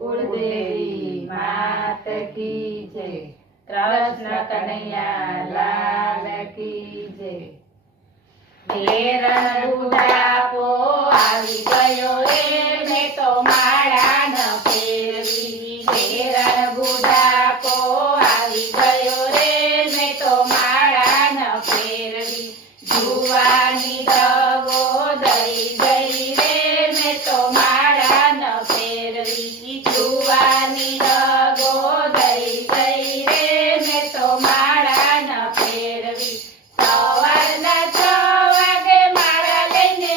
કુળદેવી માત કી જય, કૃષ્ણ કનૈયા લાલ કી જય। ઘેર બુઢાપો આવી ગયો રે, મેં તો માળા ન ફેરવી। ઘેર બુઢાપો આવી ગયો રે, મેં તો માળા ન ફેરવી। જુવાની દગો દઈ ગઈ રે, મેં તો માળા ન ફેરવી। જુવાની દગો દઈ ગઈ રે, મેં તો માળા ન ફેરવી। સવારના 6 વાગે માળા લઈને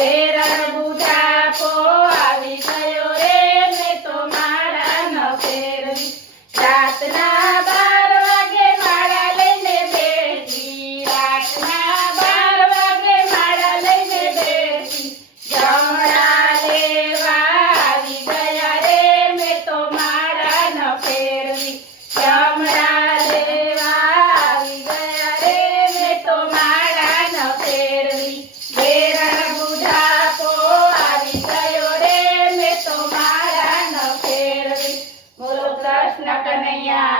વેરણ બુઢાપો આવી ગયો રે મેં તો માળા ન ફેરવી રાતના 12 વાગે માળા લઈને બેઠી રાતના 12 વાગે માળા લઈને બેઠી જમણા લેવા આવી ગયા રે મેં તો માળા ન ફેરવી જમણા લેવા આવી ગયા રે મેં તો માળા ન ફેરવી વેરણ બુઢાપો આવી ગયો રે મેં તો માળા ન ફેરવી બોલો કૃષ્ણ કનૈયા